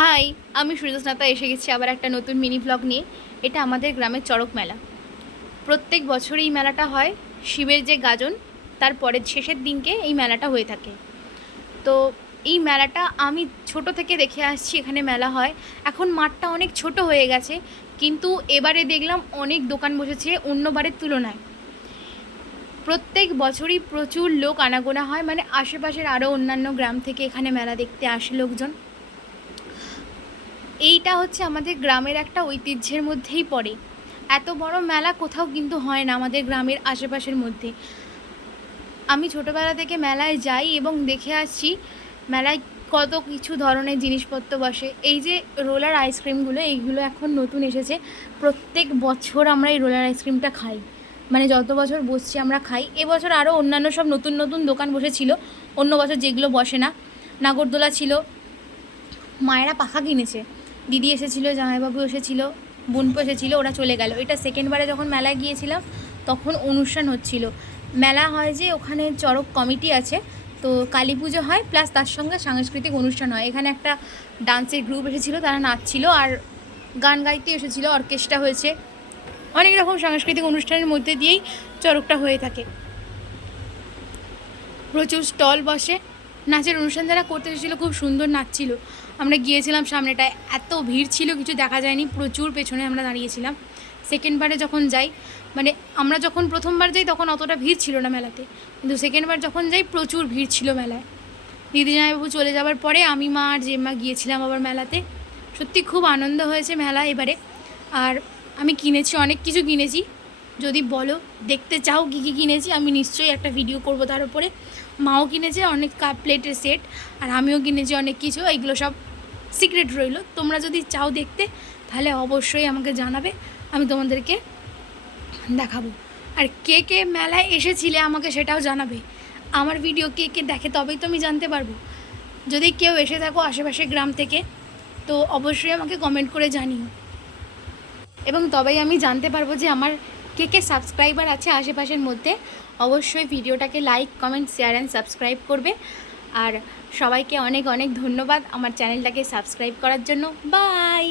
High, আমি সুজোৎস্নাতা এসে গেছি আবার একটা নতুন মিনি ব্লগ নিয়ে। এটা আমাদের গ্রামের চড়ক মেলা। প্রত্যেক বছরই এই মেলাটা হয়। শিবের যে গাজন তার পরের শেষের দিনকে এই মেলাটা হয়ে থাকে। তো এই মেলাটা আমি ছোট থেকে দেখে আসছি, এখানে মেলা হয়। এখন মাঠটা অনেক ছোট হয়ে গেছে, কিন্তু এবারে দেখলাম অনেক দোকান বসেছে অন্যবারের তুলনায়। প্রত্যেক বছরই প্রচুর লোক আনাগোনা হয়, মানে আশেপাশের আরও অন্যান্য গ্রাম থেকে এখানে মেলা দেখতে আসে লোকজন। এইটা হচ্ছে আমাদের গ্রামের একটা ঐতিহ্যের মধ্যেই পড়ে। এত বড় মেলা কোথাও কিন্তু হয় না আমাদের গ্রামের আশেপাশের মধ্যে। আমি ছোটোবেলা থেকে মেলায় যাই এবং দেখে আসছি মেলায় কত কিছু ধরনের জিনিসপত্র বসে। এই যে রোলার আইসক্রিমগুলো, এইগুলো এখন নতুন এসেছে। প্রত্যেক বছর আমরা এই রোলার আইসক্রিমটা খাই, মানে যত বছর বসছি আমরা খাই। এবছর আরও অন্যান্য সব নতুন নতুন দোকান বসেছিল, অন্য বছর যেগুলো বসে না। নাগরদোলা ছিল, মায়েরা পাখা কিনেছে, দিদি এসেছিলো, জামাইবাবু এসেছিলো, বোনপো এসেছিলো, ওরা চলে গেল। এটা সেকেন্ডবারে যখন মেলায় গিয়েছিলাম তখন অনুষ্ঠান হচ্ছিল। মেলা হয় যে ওখানে চড়ক কমিটি আছে, তো কালী পুজো হয় প্লাস তার সঙ্গে সাংস্কৃতিক অনুষ্ঠান হয়। এখানে একটা ডান্সের গ্রুপ এসেছিলো, তারা নাচছিল আর গান গাইতে এসেছিলো, অর্কেস্ট্রা হয়েছে। অনেক রকম সাংস্কৃতিক অনুষ্ঠানের মধ্যে দিয়েই চড়কটা হয়ে থাকে। প্রচুর স্টল বসে, নাচের অনুষ্ঠান যারা করতে এসেছিলো খুব সুন্দর নাচছিল। আমরা গিয়েছিলাম, সামনেটায় এত ভিড় ছিল কিছু দেখা যায়নি, প্রচুর পেছনে আমরা দাঁড়িয়েছিলাম। সেকেন্ডবারে যখন যাই, মানে আমরা যখন প্রথমবার যাই তখন অতটা ভিড় ছিল না মেলাতে, কিন্তু সেকেন্ডবার যখন যাই প্রচুর ভিড় ছিল মেলায়। দিদি জামাইবাবু চলে যাওয়ার পরে আমি, মা আর জেম্মা গিয়েছিলাম আবার মেলাতে। সত্যি খুব আনন্দ হয়েছে মেলা এবারে। আর আমি কিনেছি, অনেক কিছু কিনেছি। যদি বলো দেখতে চাও কী কী কিনেছি, আমি নিশ্চয়ই একটা ভিডিও করব তার উপরে। মাও কিনেছে অনেক কাপ প্লেটের সেট, আর আমিও কিনেছি অনেক কিছু। এইগুলো সব সিক্রেট রইল, তোমরা যদি চাও দেখতে তাহলে অবশ্যই আমাকে জানাবে, আমি তোমাদেরকে দেখাবো। আর কে কে মেলায় এসেছিলে আমাকে সেটাও জানাবে। আমার ভিডিও কে কে দেখে তবেই তো আমি জানতে পারবো। যদি কেউ এসে থাকো আশেপাশের গ্রাম থেকে তো অবশ্যই আমাকে কমেন্ট করে জানিও, এবং তবেই আমি জানতে পারবো যে আমার কে কে সাবস্ক্রাইবার আছে আশেপাশের মধ্যে। অবশ্যই ভিডিওটাকে like, comment, share and subscribe করবে। আর সবাইকে অনেক অনেক ধন্যবাদ আমার চ্যানেলটাকে সাবস্ক্রাইব করার জন্য। বাই।